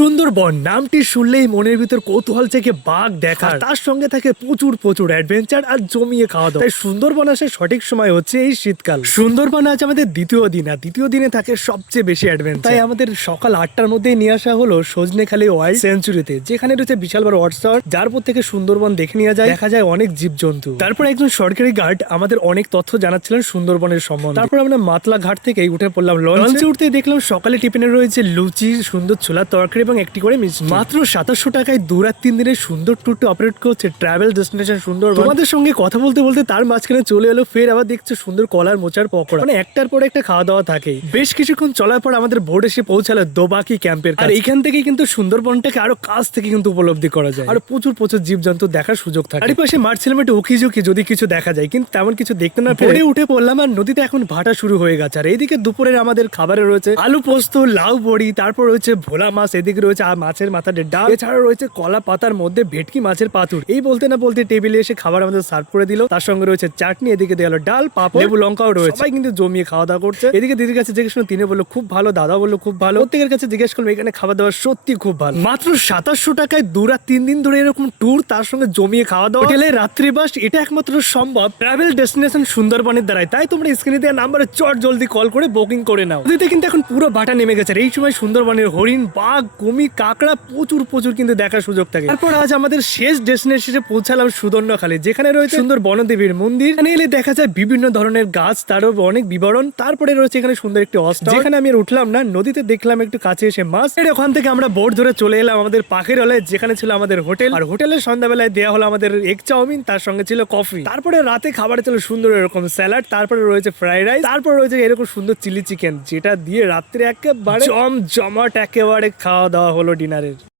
সুন্দরবন নামটি শুনলেই মনের ভিতর কৌতূহল থেকে বাঘ দেখা তার সঙ্গে থাকে প্রচুর প্রচুর অ্যাডভেঞ্চার আর জমিয়ে খাওয়া দাওয়া। তাই সুন্দরবন আসার সঠিক সময় হচ্ছে এই শীতকাল। সুন্দরবন আজ আমাদের দ্বিতীয় দিন আর দ্বিতীয় দিনে থাকে সবচেয়ে বেশি অ্যাডভেঞ্চার তাই আমাদের সকাল আটটার মধ্যেই নিয়ে আসা হলো সজনেখালি ওয়াইল্ড সেঞ্চুরিতে যেখানে রয়েছে বিশাল বড় ওয়াটস যার পর থেকে সুন্দরবন দেখে নিয়ে যায়। দেখা যায় অনেক জীবজন্তু। তারপর একজন সরকারি গার্ড আমাদের অনেক তথ্য জানাচ্ছিলেন সুন্দরবনের সম্বন্ধে। তারপর আমরা মাতলা ঘাট থেকে উঠে পড়লাম লঞ্চে উঠতে দেখলাম সকালে টিফিনে রয়েছে লুচি সুন্দর ছোলা তরকারি এবং একটি করে মিষ্টি। মাত্র সাতাশশো টাকায় দু রাত তিন দিনের সুন্দর ট্যুরটি অপারেট করছে ট্রাভেল ডেস্টিনেশন সুন্দর তোমাদের সঙ্গে কথা বলতে বলতে তার মাঝখানে চলে এলো ফের আবার দেখছ সুন্দর কলার মোচার পকোড়া। মানে একটার পর একটা খাওয়া দাওয়া থাকে। বেশ কিছুক্ষণ চলার পর আমাদের বোর্ড এসে পৌঁছালো দোবাকি ক্যাম্পের আর এখান থেকে কিন্তু সুন্দরবনটাকে আরও কাছ থেকে কিন্তু উপলব্ধি করা যায়। আর প্রচুর প্রচুর জীবজন্তু দেখার সুযোগ থাকে। আর পাশে মাঠ ছিলাম একটু উকি ঝুঁকি যদি কিছু দেখা যায় কিন্তু তেমন কিছু দেখতে না পেরে উঠে পড়লাম আর নদীতে এখন ভাটা শুরু হয়ে গেছে। আর এইদিকে দুপুরের আমাদের খাবারে রয়েছে আলু পোস্ত লাউ বড়ি তারপর রয়েছে ভোলা মাছ এদিকে রয়েছে আর মাছের মাথা ডাল। এছাড়া রয়েছে কলা পাতার মধ্যে ভেটকি মাছের পাতুর এই বলতে না বলতে টেবিলে এসে খাবার আমাদের সার্ভ করে দিল। তার সঙ্গে রয়েছে চাটনি এদিকে দেওয়া ডাল পাপড় লেবু লঙ্কাও রয়েছে। সবাই কিন্তু জমিয়ে খাওয়া দাওয়া করছে। এদিকে দিদির কাছে জিজ্ঞেস করলাম তিনি বলল খুব ভালো দাদা বলল খুব ভালো। প্রত্যেকের কাছে জিজ্ঞেস করলাম এখানে খাওয়া দাওয়া সত্যি খুব ভালো। মাত্র সাতাশশো টাকায় দু রাত তিন দিন ধরে এরকম ট্যুর তার সঙ্গে জমিয়ে খাওয়া দাওয়া হোটেলে রাত্রিবাস এটা একমাত্র সম্ভব। ট্রাভেল ডেস্টিনেশন সুন্দরবনের দ্বারাই তাই তোমরা স্ক্রিনে দেওয়া নাম্বারে চট জলদি কল করে বুকিং করে নাও। নদীতে কিন্তু এখন পুরো বাটা নেমে গেছে। এই সময় সুন্দরবনের হরিণ বাঘ কুমির কাঁকড়া প্রচুর প্রচুর কিন্তু দেখার সুযোগ থাকে। তারপর আজ আমাদের শেষ ডেস্টিনেশনে পৌঁছালাম সুদর্ণখালী, যেখানে রয়েছে সুন্দর বনদেবীর মন্দির। এখানে এলে দেখা যায় বিভিন্ন ধরনের গাছ, তারও অনেক বিবরণ। তারপরে রয়েছে এখানে সুন্দর একটি অস্ত যেখানে আমি উঠলাম না, নদীতে দেখলাম একটু কাছে এসে মাছ। এর ওখান থেকে আমরা বোট ধরে চলে এলাম আমাদের পাখির হলে যেখানে ছিল আমাদের হোটেল। আর হোটেলের সন্ধ্যাবেলায় দেওয়া হলো আমাদের এগ চাউমিন, তার সঙ্গে ছিল কফি তারপরে রাতে খাবারে ছিল সুন্দর এরকম স্যালাড তারপরে রয়েছে ফ্রাইড রাইস তারপরে রয়েছে এরকম সুন্দর চিলি চিকেন যেটা দিয়ে রাত্রে একেবারে জম জমাট একেবারে খাওয়া দাওয়া হলো ডিনারের।